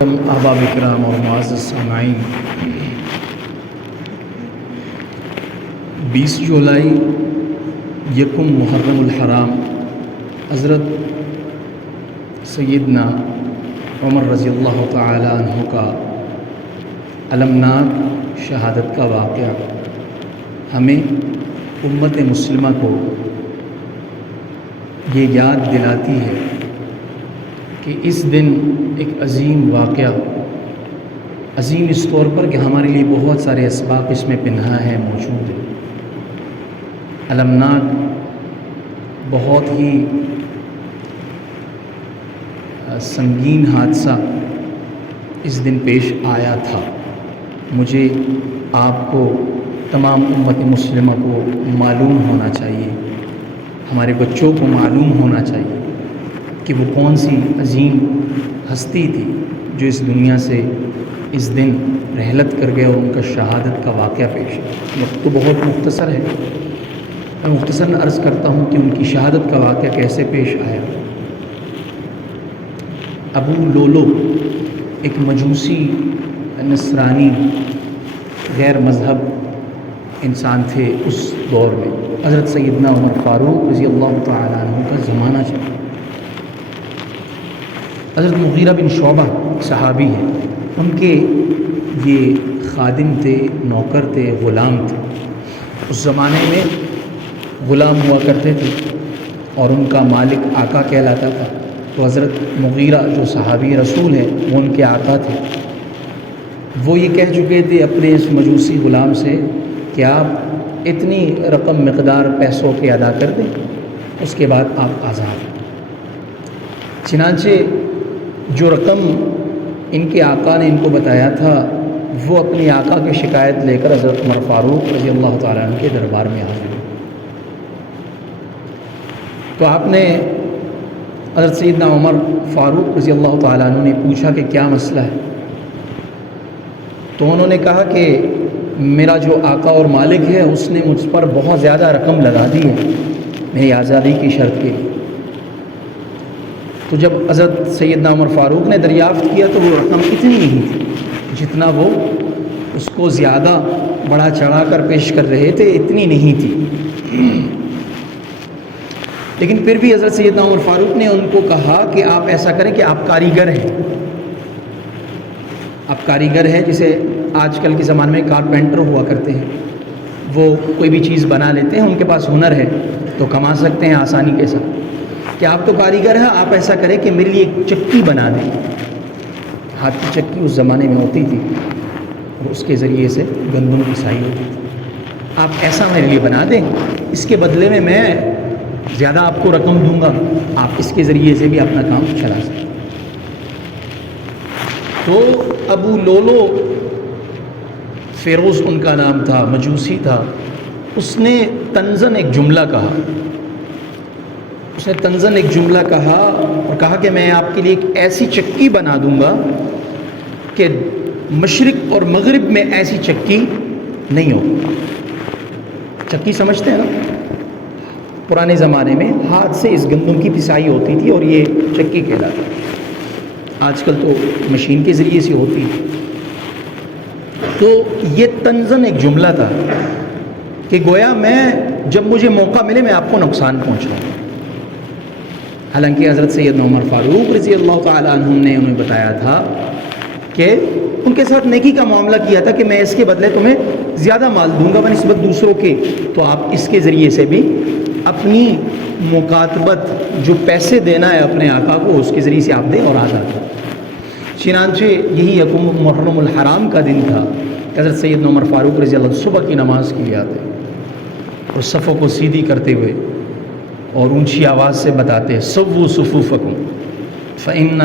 احباب اکرام اور معزز سامعین، 20 جولائی یکم محرم الحرام حضرت سیدنا عمر رضی اللہ تعالی عنہ کا المناک شہادت کا واقعہ ہمیں امت مسلمہ کو یہ یاد دلاتی ہے کہ اس دن ایک عظیم واقعہ، عظیم اس طور پر کہ ہمارے لیے بہت سارے اسباق اس میں پنہا ہے، موجود ہے۔ المناک بہت ہی سنگین حادثہ اس دن پیش آیا تھا۔ مجھے آپ کو، تمام امت مسلمہ کو معلوم ہونا چاہیے، ہمارے بچوں کو معلوم ہونا چاہیے کہ وہ کون سی عظیم ہستی تھی جو اس دنیا سے اس دن رحلت کر گئے اور ان کا شہادت کا واقعہ پیش ہے۔ وقت تو بہت مختصر ہے، میں مختصراً عرض کرتا ہوں کہ ان کی شہادت کا واقعہ کیسے پیش آیا۔ ابو لولو ایک مجوسی نصرانی غیر مذہب انسان تھے اس دور میں۔ حضرت سیدنا عمر فاروق رضی اللہ تعالیٰ عنہ کا زمانہ چلا۔ حضرت مغیرہ بن شعبہ صحابی ہیں، ان کے یہ خادم تھے، نوکر تھے، غلام تھے۔ اس زمانے میں غلام ہوا کرتے تھے اور ان کا مالک آقا کہلاتا تھا۔ تو حضرت مغیرہ جو صحابی رسول ہیں وہ ان کے آقا تھے۔ وہ یہ کہہ چکے تھے اپنے اس مجوسی غلام سے کہ آپ اتنی رقم مقدار پیسوں کے ادا کر دیں، اس کے بعد آپ آزاد۔ چنانچہ جو رقم ان کے آقا نے ان کو بتایا تھا، وہ اپنی آقا کی شکایت لے کر حضرت عمر فاروق رضی اللہ تعالیٰ عنہ کے دربار میں حاضر ہوئے۔ تو آپ نے حضرت سیدنا عمر فاروق رضی اللہ تعالیٰ عنہ نے پوچھا کہ کیا مسئلہ ہے؟ تو انہوں نے کہا کہ میرا جو آقا اور مالک ہے اس نے مجھ پر بہت زیادہ رقم لگا دی ہے میری آزادی کی شرط کے۔ تو جب حضرت سیدنا عمر فاروق نے دریافت کیا تو وہ رقم اتنی نہیں تھی جتنا وہ اس کو زیادہ بڑا چڑھا کر پیش کر رہے تھے، اتنی نہیں تھی۔ لیکن پھر بھی حضرت سیدنا عمر فاروق نے ان کو کہا کہ آپ ایسا کریں کہ آپ کاریگر ہیں، آپ کاریگر ہیں، جسے آج کل کے زمانے میں کارپینٹر ہوا کرتے ہیں، وہ کوئی بھی چیز بنا لیتے ہیں، ان کے پاس ہنر ہے تو کما سکتے ہیں آسانی کے ساتھ۔ کہ آپ تو کاریگر ہیں، آپ ایسا کریں کہ میرے لیے ایک چکی بنا دیں۔ ہاتھ کی چکی اس زمانے میں ہوتی تھی اور اس کے ذریعے سے گندم پسائی ہوتی تھی۔ آپ ایسا میرے لیے بنا دیں، اس کے بدلے میں زیادہ آپ کو رقم دوں گا، آپ اس کے ذریعے سے بھی اپنا کام چلا سکتے۔ تو ابو لولو فیروز ان کا نام تھا، مجوسی تھا، اس نے طنزاً ایک جملہ کہا۔ اس نے طنزاً ایک جملہ کہا اور کہا کہ میں آپ کے لیے ایک ایسی چکی بنا دوں گا کہ مشرق اور مغرب میں ایسی چکی نہیں ہوگی۔ چکی سمجھتے ہیں نا؟ پرانے زمانے میں ہاتھ سے اس گندم کی پسائی ہوتی تھی اور یہ چکی کہلاتی تھی۔ آج کل تو مشین کے ذریعے سے ہوتی ہے۔ تو یہ طنزاً ایک جملہ تھا کہ گویا میں جب مجھے موقع ملے میں آپ کو نقصان پہنچاؤں۔ حالانکہ حضرت سیدنا عمر فاروق رضی اللہ تعالیٰ عنہ نے انہیں بتایا تھا کہ ان کے ساتھ نیکی کا معاملہ کیا تھا کہ میں اس کے بدلے تمہیں زیادہ مال دوں گا بنسبت دوسروں کے، تو آپ اس کے ذریعے سے بھی اپنی مکاتبت جو پیسے دینا ہے اپنے آقا کو اس کے ذریعے سے آپ دیں اور آزاد ہو۔ چنانچہ یہی یکم محرم الحرام کا دن تھا کہ حضرت سیدنا عمر فاروق رضی اللہ عنہ صبح کی نماز کے لیے آتے اور صفوں کو سیدھی کرتے ہوئے اور اونچی آواز سے بتاتے سووا صفوفکم فإن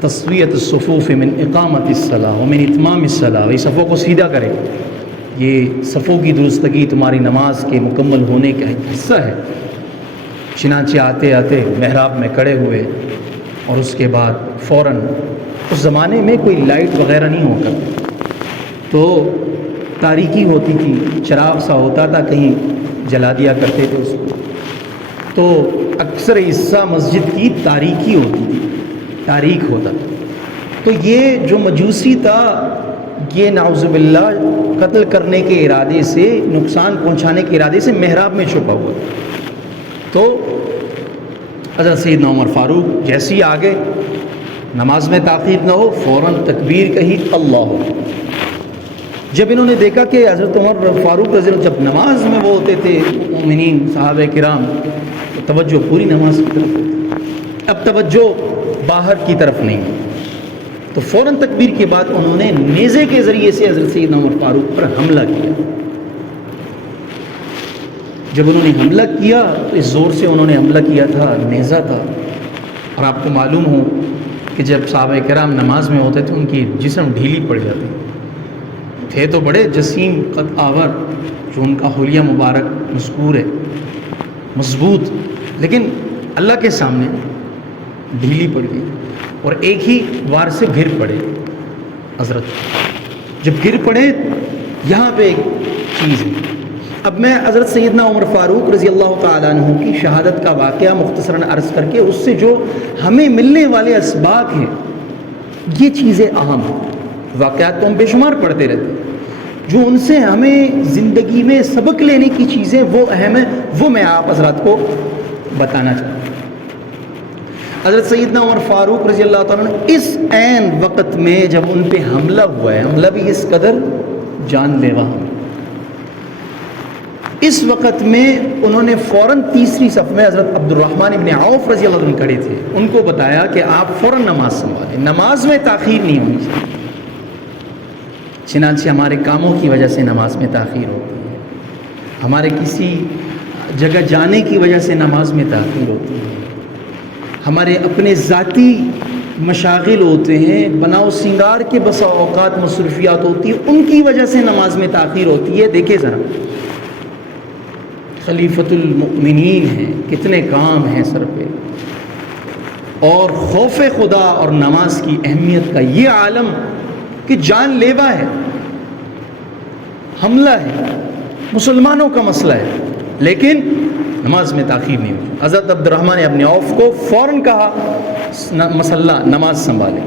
تسویۃ الصفوف من اقامت الصلاۃ ومن اتمام الصلاۃ۔ یہ صفوں کو سیدھا کرے، یہ صفوں کی درستگی تمہاری نماز کے مکمل ہونے کا ایک حصہ ہے۔ چنانچہ آتے آتے محراب میں کھڑے ہوئے اور اس کے بعد فوراً، اس زمانے میں کوئی لائٹ وغیرہ نہیں ہو کرتی، تو تاریکی ہوتی تھی، چراغ سا ہوتا تھا، کہیں جلا دیا کرتے تھے اس کو، تو اکثر حصہ مسجد کی تاریکی ہوتی تھی، تاریک ہوتا تھا۔ تو یہ جو مجوسی تھا یہ نعوذ باللہ قتل کرنے کے ارادے سے، نقصان پہنچانے کے ارادے سے محراب میں چھپا ہوا تھا۔ تو حضرت سیدنا عمر فاروق جیسے ہی آگے، نماز میں تاخیر نہ ہو، فوراً تکبیر کہی، اللہ ہو۔ جب انہوں نے دیکھا کہ حضرت عمر فاروق رضی اللہ جب نماز میں وہ ہوتے تھے مومنین صحابہ کرام، تو توجہ پوری نماز کی طرف ہوتی، اب توجہ باہر کی طرف نہیں، تو فوراً تکبیر کے بعد انہوں نے نیزے کے ذریعے سے حضرت سیدنا عمر فاروق پر حملہ کیا۔ جب انہوں نے حملہ کیا تو اس زور سے انہوں نے حملہ کیا تھا، نیزہ تھا، اور آپ کو معلوم ہو کہ جب صحابہ کرام نماز میں ہوتے تھے ان کی جسم ڈھیلی پڑ جاتی تھے، تو بڑے جسیم قد آور، جو ان کا حلیہ مبارک مذکور ہے، مضبوط، لیکن اللہ کے سامنے ڈھیلی پڑ گئی اور ایک ہی وار سے گر پڑے حضرت۔ جب گر پڑے یہاں پہ ایک چیز ہے، اب میں حضرت سیدنا عمر فاروق رضی اللہ تعالیٰ عنہ کی شہادت کا واقعہ مختصراً عرض کر کے اس سے جو ہمیں ملنے والے اسباق ہیں، یہ چیزیں اہم ہیں۔ واقعات تو ہم بے شمار پڑھتے رہتے ہیں، جو ان سے ہمیں زندگی میں سبق لینے کی چیزیں وہ اہم ہیں، وہ میں آپ حضرات کو بتانا چاہتا ہوں۔ حضرت سیدنا عمر فاروق رضی اللہ تعالیٰ عنہ اس عین وقت میں جب ان پہ حملہ ہوا ہے، حملہ بھی اس قدر جان لیوا، اس وقت میں انہوں نے فوراً تیسری صف میں حضرت عبد الرحمن ابن عوف رضی اللہ عنہ کھڑے تھے، ان کو بتایا کہ آپ فوراً نماز سنبھالیں، نماز میں تاخیر نہیں ہونی چاہیے۔ چنانچہ ہمارے کاموں کی وجہ سے نماز میں تاخیر ہوتی ہے، ہمارے کسی جگہ جانے کی وجہ سے نماز میں تاخیر ہوتی ہے، ہمارے اپنے ذاتی مشاغل ہوتے ہیں، بناؤ سنگار کے بسا اوقات مصروفیات ہوتی ہیں، ان کی وجہ سے نماز میں تاخیر ہوتی ہے۔ دیکھیں ذرا، خلیفۃ المؤمنین ہیں، کتنے کام ہیں سر پہ، اور خوف خدا اور نماز کی اہمیت کا یہ عالم کہ جان لیوا ہے، حملہ ہے، مسلمانوں کا مسئلہ ہے، لیکن نماز میں تاخیر نہیں ہوئی۔ حضرت عبد الرحمن ابن عوف کو فوراً کہا مسئلہ نماز سنبھالے۔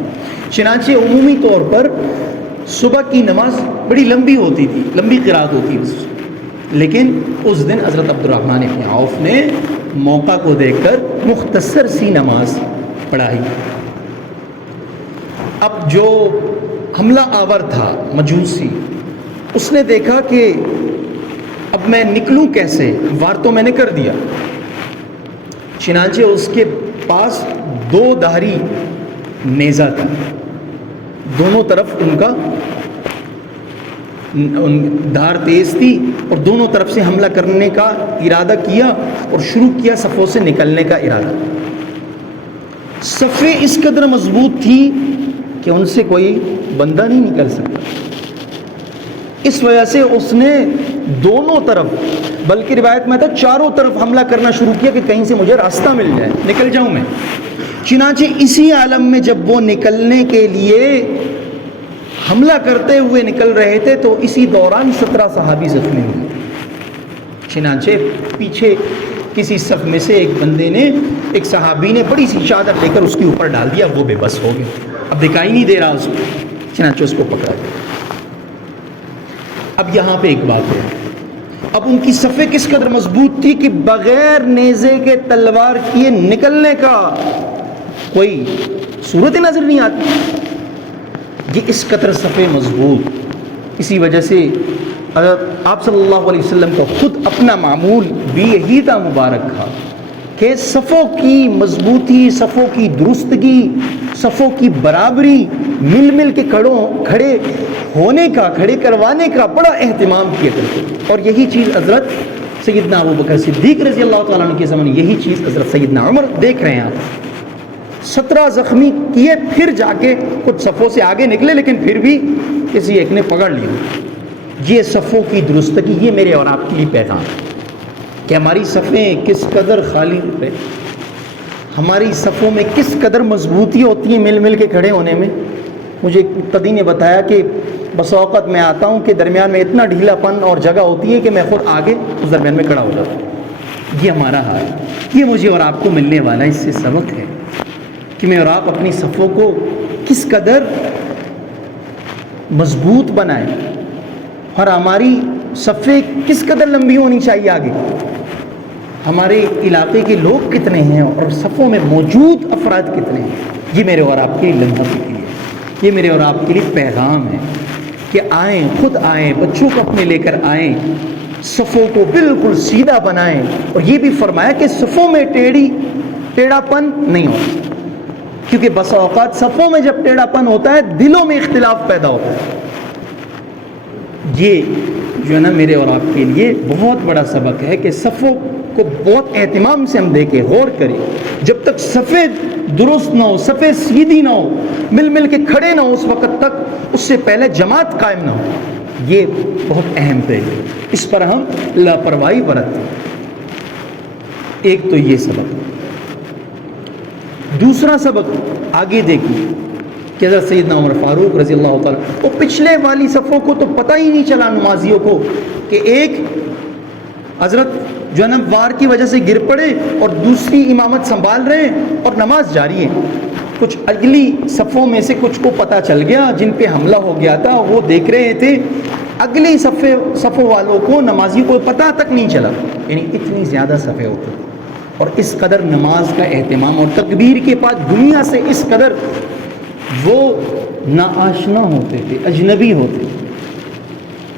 چنانچہ عمومی طور پر صبح کی نماز بڑی لمبی ہوتی تھی، لمبی قرات ہوتی تھی، لیکن اس دن حضرت عبد الرحمن ابن عوف نے موقع کو دیکھ کر مختصر سی نماز پڑھائی۔ اب جو حملہ آور تھا مجوسی، اس نے دیکھا کہ اب میں نکلوں کیسے، وار تو میں نے کر دیا، چنانچہ اس کے پاس دو دھاری نیزہ تھا، دونوں طرف ان کا دھار تیز تھی، اور دونوں طرف سے حملہ کرنے کا ارادہ کیا اور شروع کیا صفوں سے نکلنے کا ارادہ۔ صفیں اس قدر مضبوط تھی کہ ان سے کوئی بندہ نہیں نکل سکتا، اس وجہ سے اس نے دونوں طرف، بلکہ روایت میں تھا چاروں طرف حملہ کرنا شروع کیا کہ کہیں سے مجھے راستہ مل جائے، نکل جاؤں میں۔ چنانچہ اسی عالم میں جب وہ نکلنے کے لیے حملہ کرتے ہوئے نکل رہے تھے تو اسی دوران 17 صحابی زخمی ہوئے۔ چنانچہ پیچھے کسی صف میں سے ایک بندے نے، ایک صحابی نے بڑی سی چادر لے کر اس کے اوپر ڈال دیا، وہ بے بس ہو گیا، اب دکھائی نہیں دے رہا اس کو، چنانچہ اس کو پکڑا گیا۔ اب یہاں پہ ایک بات ہے، اب ان کی صفیں کس قدر مضبوط تھی کہ بغیر نیزے کے تلوار کیے نکلنے کا کوئی صورت نظر نہیں آتی، یہ اس قدر صفیں مضبوط۔ اسی وجہ سے آپ صلی اللہ علیہ وسلم کو خود اپنا معمول بھی یہی تھا مبارک تھا کہ صفوں کی مضبوطی، صفوں کی درستگی، صفوں کی برابری، مل کے کھڑے ہونے کا، کھڑے کروانے کا بڑا اہتمام کیا کرتے، اور یہی چیز حضرت سیدنا ابو بکر صدیق رضی اللہ تعالیٰ عنہ کے زمانے، یہی چیز حضرت سیدنا عمر دیکھ رہے ہیں آپ، 17 زخمی کیے، پھر جا کے کچھ صفوں سے آگے نکلے، لیکن پھر بھی کسی ایک نے پکڑ لیا۔ یہ صفوں کی درستگی، یہ میرے اور آپ کے لیے پیغام کہ ہماری صفیں کس قدر خالی رہے، ہماری صفوں میں کس قدر مضبوطی ہوتی ہے مل کے کھڑے ہونے میں۔ مجھے ایک مقتدی نے بتایا کہ بس اوقات میں آتا ہوں کہ درمیان میں اتنا ڈھیلا پن اور جگہ ہوتی ہے کہ میں خود آگے اس درمیان میں کھڑا ہو جاتا ہوں۔ یہ ہمارا حال ہے، یہ مجھے اور آپ کو ملنے والا اس سے سبق ہے کہ میں اور آپ اپنی صفوں کو کس قدر مضبوط بنائیں اور ہماری صفیں کس قدر لمبی ہونی چاہیے آگے، ہمارے علاقے کے لوگ کتنے ہیں اور صفوں میں موجود افراد کتنے ہیں. یہ میرے اور آپ کے لمحہ کے لیے، یہ میرے اور آپ کے لیے پیغام ہے کہ آئیں، خود آئیں، بچوں کو اپنے لے کر آئیں، صفوں کو بالکل سیدھا بنائیں. اور یہ بھی فرمایا کہ صفوں میں ٹیڑھا پن نہیں ہوتا، کیونکہ بسا اوقات صفوں میں جب ٹیڑھا پن ہوتا ہے دلوں میں اختلاف پیدا ہوتا ہے. یہ جو ہے نا میرے اور آپ کے لیے بہت بڑا سبق ہے کہ صفوں کو بہت اہتمام سے ہم دیکھیں، غور کریں. جب تک صفیں درست نہ ہو، صفیں سیدھی نہ ہو، مل کے کھڑے نہ ہو، اس وقت تک اس سے پہلے جماعت قائم نہ ہو. یہ بہت اہم پہلو، اس پر ہم لاپرواہی برتتے ہیں. ایک تو یہ سبق. دوسرا سبق آگے دیکھیں کہ حضرت سیدنا عمر فاروق رضی اللہ تعالیٰ، وہ پچھلے والی صفوں کو تو پتہ ہی نہیں چلا نمازیوں کو کہ ایک حضرت جو ہے نا وار کی وجہ سے گر پڑے اور دوسری امامت سنبھال رہے ہیں اور نماز جاری ہے. کچھ اگلی صفوں میں سے کچھ کو پتہ چل گیا، جن پہ حملہ ہو گیا تھا وہ دیکھ رہے تھے، اگلی صفوں والوں کو نمازیوں کو پتہ تک نہیں چلا. یعنی اتنی زیادہ صفیں ہوتی اور اس قدر نماز کا اہتمام، اور تکبیر کے بعد دنیا سے اس قدر وہ ناآشنا ہوتے تھے، اجنبی ہوتے تھے.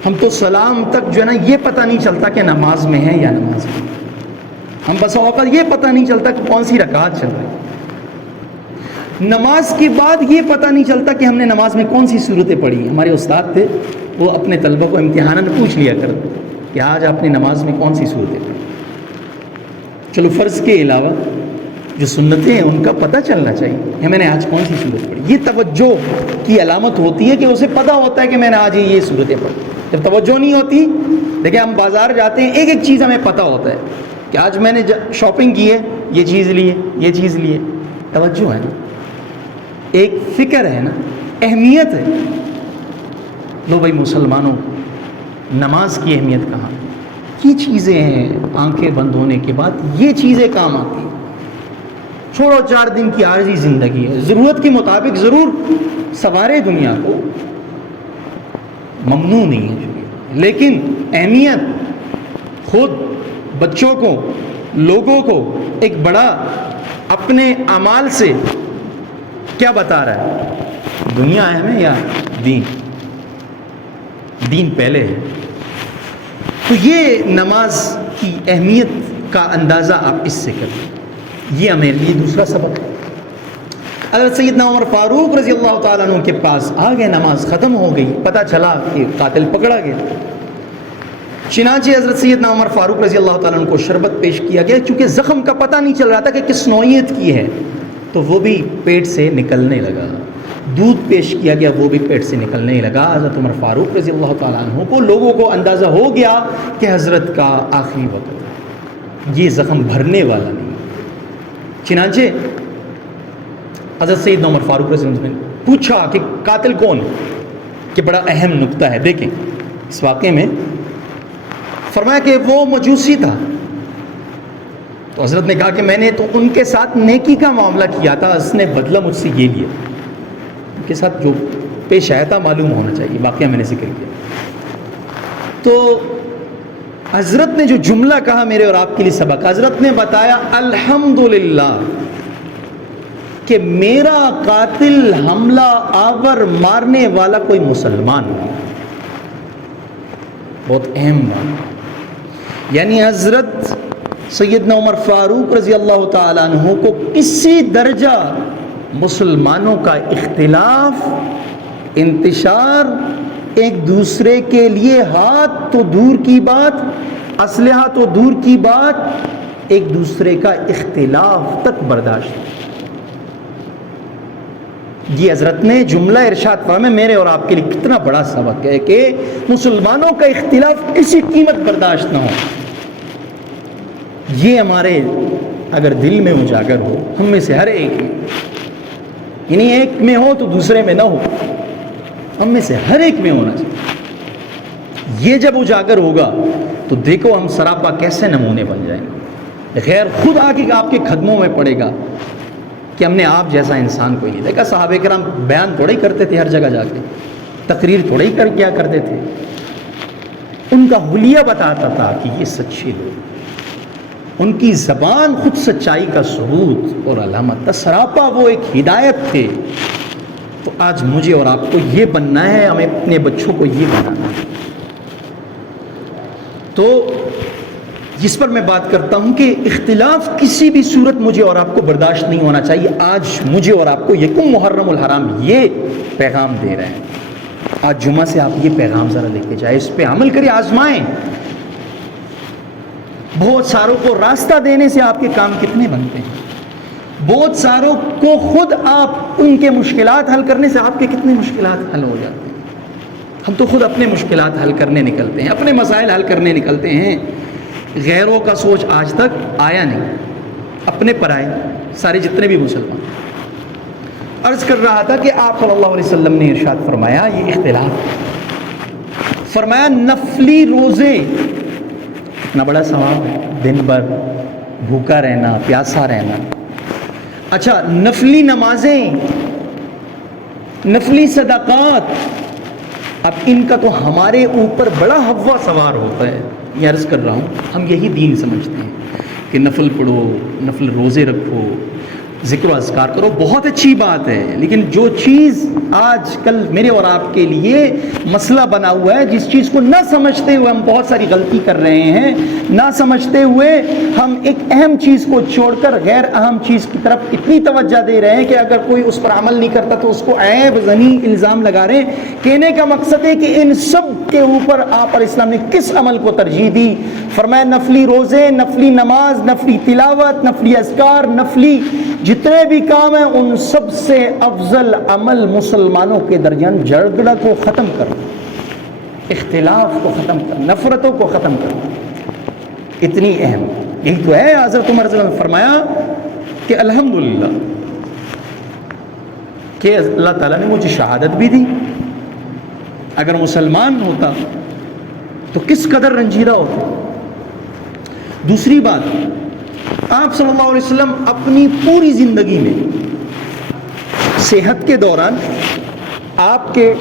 ہم تو سلام تک جو ہے نا یہ پتہ نہیں چلتا کہ نماز میں ہے یا نماز میں. ہم بس اوقات یہ پتہ نہیں چلتا کہ کون سی رکعت چل رہی ہے. نماز کے بعد یہ پتہ نہیں چلتا کہ ہم نے نماز میں کون سی صورتیں پڑھی. ہمارے استاد تھے، وہ اپنے طلبہ کو امتحاناً پوچھ لیا کرتے کہ آج آپ نے نماز میں کون سی صورتیں پڑھی. چلو فرض کے علاوہ جو سنتیں ہیں ان کا پتہ چلنا چاہیے، میں نے آج کون سی صورت پڑھی. یہ توجہ کی علامت ہوتی ہے کہ اسے پتہ ہوتا ہے کہ میں نے آج یہ صورتیں پڑھی. جب توجہ نہیں ہوتی، دیکھیں ہم بازار جاتے ہیں، ایک ایک چیز ہمیں پتہ ہوتا ہے کہ آج میں نے شاپنگ کی ہے، یہ چیز لی ہے، یہ چیز لی ہے. توجہ ہے نا، ایک فکر ہے نا، اہمیت ہے. لو بھائی مسلمانوں، نماز کی اہمیت کہاں؟ یہ چیزیں ہیں آنکھیں بند ہونے کے بعد یہ چیزیں کام آتی ہیں. چھوڑو 4 دن کی عارضی زندگی ہے، ضرورت کے مطابق ضرور سوارے دنیا کو، ممنوع نہیں ہے، لیکن اہمیت خود بچوں کو، لوگوں کو ایک بڑا اپنے اعمال سے کیا بتا رہا ہے؟ دنیا اہم ہے یا دین؟ دین پہلے ہے. تو یہ نماز کی اہمیت کا اندازہ آپ اس سے کریں. یہ ہمیں لیے دوسرا سبق ہے. حضرت سیدنا عمر فاروق رضی اللہ تعالیٰ عنہ کے پاس آ گئے، نماز ختم ہو گئی، پتہ چلا کہ قاتل پکڑا گیا. چنانچہ حضرت سیدنا عمر فاروق رضی اللہ تعالیٰ عنہ کو شربت پیش کیا گیا. چونکہ زخم کا پتہ نہیں چل رہا تھا کہ کس نوعیت کی ہے، تو وہ بھی پیٹ سے نکلنے لگا. دودھ پیش کیا گیا، وہ بھی پیٹ سے نکلنے لگا. حضرت عمر فاروق رضی اللہ تعالیٰ عنہ کو، لوگوں کو اندازہ ہو گیا کہ حضرت کا آخری وقت ہے، یہ زخم بھرنے والا نہیں. چنانچہ حضرت سیدنا عمر فاروق رضی اللہ عنہ نے پوچھا کہ قاتل کون ہے، کہ بڑا اہم نقطہ ہے. دیکھیں اس واقعے میں فرمایا کہ وہ مجوسی تھا. تو حضرت نے کہا کہ میں نے تو ان کے ساتھ نیکی کا معاملہ کیا تھا، اس نے بدلہ مجھ سے یہ لیا. ان کے ساتھ جو پیش آیا تھا معلوم ہونا چاہیے، واقعہ میں نے ذکر کیا. تو حضرت نے جو جملہ کہا میرے اور آپ کے لیے سبق، حضرت نے بتایا الحمدللہ کہ میرا قاتل، حملہ آور، مارنے والا کوئی مسلمان نہیں. بہت اہم بات. یعنی حضرت سیدنا عمر فاروق رضی اللہ تعالیٰ عنہ کو کسی درجہ مسلمانوں کا اختلاف، انتشار، ایک دوسرے کے لیے ہاتھ تو دور کی بات، اسلحہ تو دور کی بات، ایک دوسرے کا اختلاف تک برداشت. یہ حضرت نے جملہ ارشاد فرمایا میرے اور آپ کے لیے کتنا بڑا سبق ہے کہ مسلمانوں کا اختلاف کسی قیمت برداشت نہ ہو. یہ ہمارے اگر دل میں اجاگر ہو، ہم میں سے ہر ایک میں، یعنی ایک میں ہو تو دوسرے میں نہ ہو، ہم میں سے ہر ایک میں ہونا چاہیے. یہ جب اجاگر ہوگا تو دیکھو ہم سراپا کیسے نمونے بن جائیں گے. خیر خود آ کے آپ کے قدموں میں پڑے گا کہ ہم نے آپ جیسا انسان کوئی نہیں دیکھا. صحابہ کرام بیان تھوڑے ہی کرتے تھے ہر جگہ جا کے, تقریر تھوڑے ہی کیا کرتے تھے. ان کا حلیہ بتاتا تھا کہ یہ سچے لوگ, ان کی زبان خود سچائی کا ثبوت اور علامت تھا, سراپا وہ ایک ہدایت تھے. تو آج مجھے اور آپ کو یہ بننا ہے, ہمیں اپنے بچوں کو یہ بنانا ہے. تو جس پر میں بات کرتا ہوں کہ اختلاف کسی بھی صورت مجھے اور آپ کو برداشت نہیں ہونا چاہیے. آج مجھے اور آپ کو یکم محرم الحرام یہ پیغام دے رہے ہیں. آج جمعہ سے آپ یہ پیغام ذرا لے کے جائیں, اس پہ عمل کریں, آزمائیں. بہت ساروں کو راستہ دینے سے آپ کے کام کتنے بنتے ہیں, بہت ساروں کو خود آپ ان کے مشکلات حل کرنے سے آپ کے کتنے مشکلات حل ہو جاتے ہیں. ہم تو خود اپنے مشکلات حل کرنے نکلتے ہیں, اپنے مسائل حل کرنے نکلتے ہیں. غیروں کا سوچ آج تک آیا نہیں, اپنے پر آئے سارے جتنے بھی مسلمان. عرض کر رہا تھا کہ آپ صلی اللہ علیہ وسلم نے ارشاد فرمایا, یہ اختلاف فرمایا نفلی روزے اتنا بڑا ثواب ہے, دن بھر بھوکا رہنا, پیاسا رہنا. اچھا نفلی نمازیں, نفلی صدقات, اب ان کا تو ہمارے اوپر بڑا ہوا سوار ہوتا ہے. یہ عرض کر رہا ہوں, ہم یہی دین سمجھتے ہیں کہ نفل پڑھو, نفل روزے رکھو, ذکر و اذکار کرو, بہت اچھی بات ہے. لیکن جو چیز آج کل میرے اور آپ کے لیے مسئلہ بنا ہوا ہے, جس چیز کو نہ سمجھتے ہوئے ہم بہت ساری غلطی کر رہے ہیں, نہ سمجھتے ہوئے ہم ایک اہم چیز کو چھوڑ کر غیر اہم چیز کی طرف اتنی توجہ دے رہے ہیں کہ اگر کوئی اس پر عمل نہیں کرتا تو اس کو عیب زنی الزام لگا رہے ہیں. کہنے کا مقصد ہے کہ ان سب کے اوپر آپ علیہ السلام نے کس عمل کو ترجیح دی؟ فرمایا نفلی روزے, نفلی نماز, نفلی تلاوت, نفلی اذکار, نفلی جتنے بھی کام ہیں, ان سب سے افضل عمل مسلمانوں کے درمیان جھگڑا کو ختم کرنا, اختلاف کو ختم کرنا, نفرتوں کو ختم کرنا, اتنی اہم. یہی تو ہے حضرت عمر رضی اللہ عنہ نے فرمایا کہ الحمدللہ کہ اللہ تعالیٰ نے مجھے شہادت بھی دی. اگر مسلمان ہوتا تو کس قدر رنجیدہ ہوتا. دوسری بات, آپ صلی اللہ علیہ وسلم اپنی پوری زندگی میں صحت کے دوران آپ کے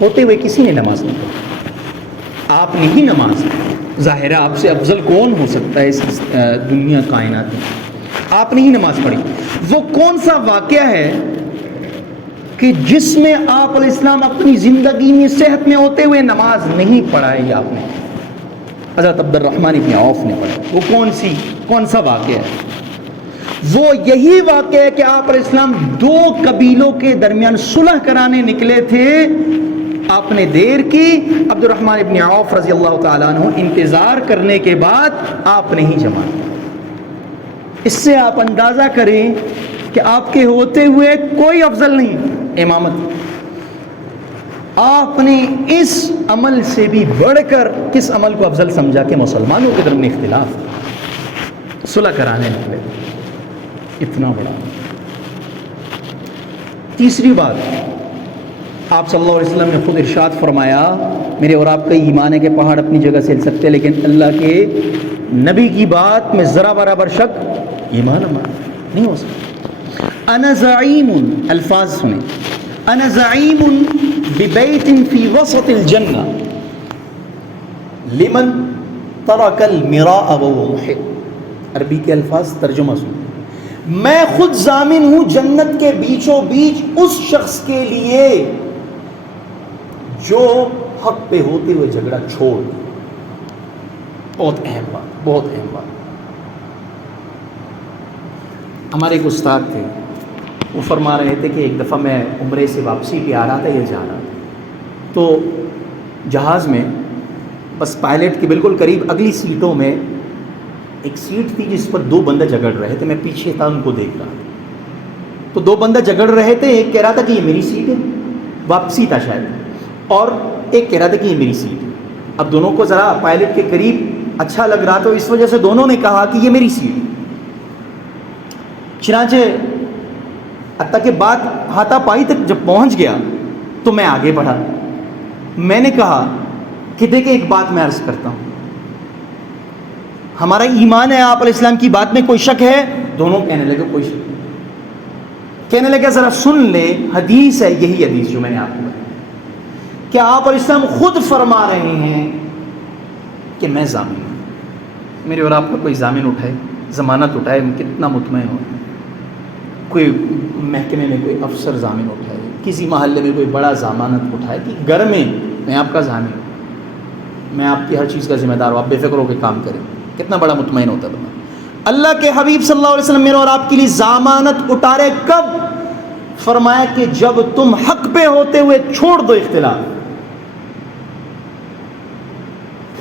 ہوتے ہوئے کسی نے نماز نہیں پڑھی, آپ نے ہی نماز پڑھی. ظاہر ہے آپ سے افضل کون ہو سکتا ہے اس دنیا کائنات میں, آپ نے ہی نماز پڑھی. وہ کون سا واقعہ ہے کہ جس میں آپ علیہ السلام اپنی زندگی میں صحت میں ہوتے ہوئے نماز نہیں پڑھائی؟ آپ نے حضرت عبد الرحمن ابن عوف نے پڑھا. وہ کون سا واقعہ ہے؟ وہ یہی واقعہ ہے کہ آپ علیہ السلام دو قبیلوں کے درمیان صلح کرانے نکلے تھے, آپ نے دیر کی, عبد الرحمن ابن عوف رضی اللہ تعالیٰ عنہ انتظار کرنے کے بعد آپ نے ہی جمع کیا. اس سے آپ اندازہ کریں کہ آپ کے ہوتے ہوئے کوئی افضل نہیں امامت. آپ نے اس عمل سے بھی بڑھ کر کس عمل کو افضل سمجھا کہ مسلمانوں کے درمیان اختلاف, صلح کرانے نکلے, اتنا بڑا. تیسری بات, آپ صلی اللہ علیہ وسلم نے خود ارشاد فرمایا, میرے اور آپ کا ایمان ہے کہ پہاڑ اپنی جگہ سے ہل سکتے ہیں, لیکن اللہ کے نبی کی بات میں ذرا برابر شک ایمان ہمارا نہیں ہو سکتا. انا زعیم, الفاظ سنیں, انا زعیم ببیت فی وسط الجنہ لمن ترک المراء وهو محب. عربی کے الفاظ ترجمہ سنیں. میں خود ضامن ہوں جنت کے بیچوں بیچ اس شخص کے لیے جو حق پہ ہوتے ہوئے جھگڑا چھوڑ. بہت اہم بات, بہت اہم بات. ہمارے ایک استاد تھے, وہ فرما رہے تھے کہ ایک دفعہ میں عمرے سے واپسی پہ آ رہا تھا یا جا رہا تھا, تو جہاز میں بس پائلٹ کے بالکل قریب اگلی سیٹوں میں ایک سیٹ تھی جس پر دو بندے جھگڑ رہے تھے. میں پیچھے تھا, ان کو دیکھ رہا تھا. تو دو بندے جھگڑ رہے تھے, ایک کہہ رہا تھا کہ یہ میری سیٹ ہے, واپسی تھا شاید, اور ایک کہہ رہا تھا کہ یہ میری سیٹ ہے. اب دونوں کو ذرا پائلٹ کے قریب اچھا لگ رہا تھا, اس وجہ سے دونوں نے کہا کہ یہ میری سیٹ ہے. چنانچہ حتیٰ کہ بات ہاتھا پائی تک جب پہنچ گیا تو میں آگے بڑھا. میں نے کہا کہ دیکھیں ایک بات میں عرض کرتا ہوں, ہمارا ایمان ہے آپ علیہ السلام کی بات میں کوئی شک ہے؟ دونوں کہنے لگے کوئی شک نہیں. کہنے لگے ذرا سن لے، حدیث ہے یہی حدیث جو میں نے آپ کو بتائی کہ آپ علیہ السلام خود فرما رہے ہیں کہ میں ضامن ہوں. میرے اور آپ کا کوئی ضامن اٹھائے، ضمانت اٹھائے، کتنا مطمئن ہو. کوئی محکمے میں کوئی افسر ضامن اٹھائے، کسی محلے میں کوئی بڑا ضمانت اٹھائے کہ گھر میں آپ کا ضامن ہوں، میں آپ کی ہر چیز کا ذمہ دار ہوں، آپ بے فکر ہو کے کام کریں، کتنا بڑا مطمئن ہوتا ہے. اللہ کے حبیب صلی اللہ علیہ وسلم میرے اور آپ کے لیے ضمانت اٹھارے کب؟ فرمایا کہ جب تم حق پہ ہوتے ہوئے چھوڑ دو اختلاف.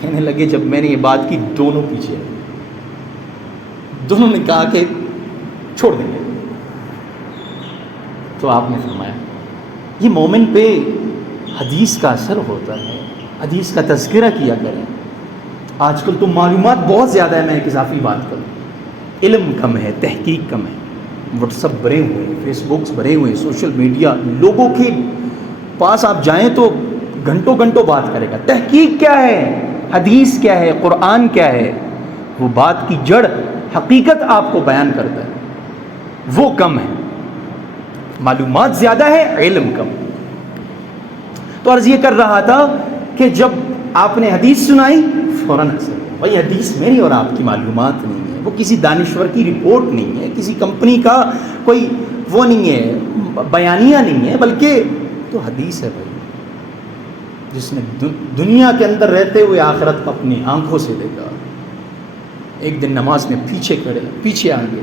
کہنے لگے جب میں نے یہ بات کی دونوں پیچھے، دونوں نے کہا کہ چھوڑ دیں گے. تو آپ نے فرمایا یہ مومن پہ حدیث کا اثر ہوتا ہے، حدیث کا تذکرہ کیا کریں. آج کل تو معلومات بہت زیادہ ہے، میں ایک اضافی بات کروں، علم کم ہے، تحقیق کم ہے. واٹس ایپ بھرے ہوئے، فیس بکس بھرے ہوئے، سوشل میڈیا، لوگوں کے پاس آپ جائیں تو گھنٹوں گھنٹوں بات کرے گا. تحقیق کیا ہے، حدیث کیا ہے، قرآن کیا ہے، وہ بات کی جڑ حقیقت آپ کو بیان کرتا ہے، وہ کم ہے. معلومات زیادہ ہے، علم کم. تو عرض یہ کر رہا تھا کہ جب آپ نے حدیث سنائی فوراً بھائی حدیث میری اور آپ کی معلومات نہیں ہے، وہ کسی دانشور کی رپورٹ نہیں ہے، کسی کمپنی کا کوئی وہ نہیں ہے، بیانیہ نہیں ہے، بلکہ تو حدیث ہے بھائی، جس نے دنیا کے اندر رہتے ہوئے آخرت کو اپنی آنکھوں سے دیکھا. ایک دن نماز میں پیچھے آ گئے،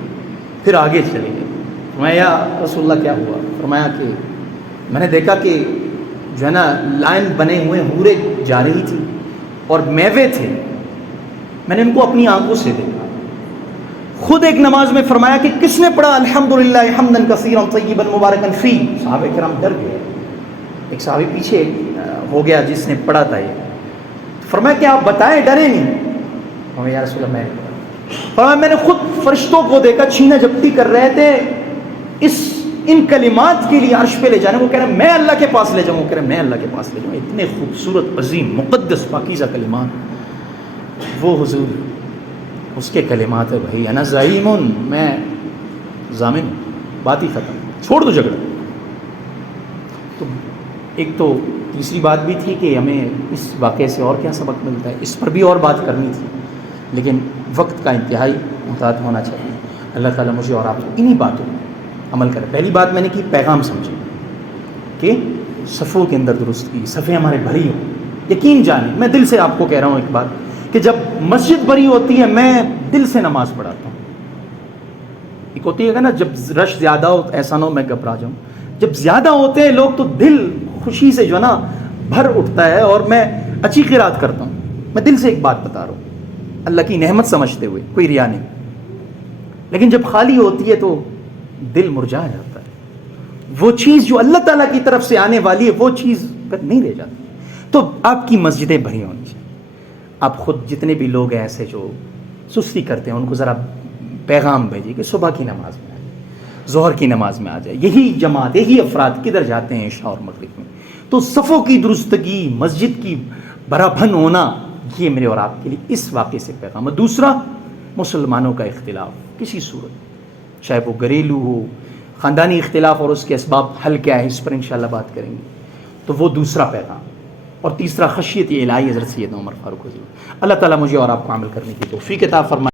پھر آگے چلے گئے. فرمایا یا رسول اللہ کیا ہوا؟ فرمایا کہ میں نے دیکھا کہ جو ہے نا لائن بنے ہوئے حوریں جا رہی تھی اور میوے تھے، میں نے ان کو اپنی آنکھوں سے دیکھا. خود ایک نماز میں فرمایا کہ کس نے پڑھا الحمدللہ حمدا کثیرا طیبا مبارکا فی؟ صحابہ کرام ڈر گئے. ایک صحابی پیچھے ہو گیا جس نے پڑھا تھا. یہ فرمایا کہ آپ بتائیں، ڈرے نہیں. فرمایا یا رسول اللہ فرمایا میں نے خود فرشتوں کو دیکھا چھینا جھپٹی کر رہے تھے ان کلمات کے لیے عرش پہ لے جانے. وہ کہہ رہے ہیں میں اللہ کے پاس لے جاؤں، وہ کہہ رہے ہیں میں اللہ کے پاس لے جاؤں. اتنے خوبصورت، عظیم، مقدس، پاکیزہ کلمات، وہ حضور اس کے کلمات ہے. بھائی انا زعیم، میں ضامن ہوں، بات ہی ختم، چھوڑ دو جھگڑا. تو ایک تو تیسری بات بھی تھی کہ ہمیں اس واقعے سے اور کیا سبق ملتا ہے، اس پر بھی اور بات کرنی تھی، لیکن وقت کا انتہائی محتاط ہونا چاہیے. اللہ تعالیٰ مجھے اور آپ کو انہی باتوں عمل کرے. پہلی بات میں نے کی پیغام سمجھے کہ صفوں کے اندر درستگی، صفیں ہمارے بھری ہوں. یقین جانیں، میں دل سے آپ کو کہہ رہا ہوں ایک بات کہ جب مسجد بھری ہوتی ہے میں دل سے نماز پڑھاتا ہوں. ایک ہوتی ہے نا جب رش زیادہ ہو ایسا نہ ہو میں گھبرا جاؤں. جب زیادہ ہوتے ہیں لوگ تو دل خوشی سے جو ہے نا بھر اٹھتا ہے اور میں اچھی قرات کرتا ہوں. میں دل سے ایک بات بتا رہا ہوں اللہ کی نعمت سمجھتے ہوئے، کوئی ریا نہیں. لیکن جب خالی ہوتی ہے تو دل مرجھا جاتا ہے. وہ چیز جو اللہ تعالیٰ کی طرف سے آنے والی ہے وہ چیز پھر نہیں رہ جاتی. تو آپ کی مسجدیں بھری ہونی چاہیے. آپ خود جتنے بھی لوگ ہیں ایسے جو سستی کرتے ہیں ان کو ذرا پیغام بھیجیے کہ صبح کی نماز میں آ جائے، ظہر کی نماز میں آ جائے. یہی جماعت، یہی افراد کدھر جاتے ہیں عشاء اور مغرب میں. تو صفوں کی درستگی، مسجد کی بھرا بھن ہونا، یہ میرے اور آپ کے لیے اس واقعے سے پیغام ہے. دوسرا، مسلمانوں کا اختلاف کسی صورت، چاہے وہ گھریلو ہو، خاندانی اختلاف اور اس کے اسباب حل کیا ہے، اس پر انشاءاللہ بات کریں گے. تو وہ دوسرا پیغام. اور تیسرا خشیت الہی حضرت سیدنا عمر فاروق رضی اللہ. اللہ تعالیٰ مجھے اور آپ کو عمل کرنے کی توفیق عطا فرمائے.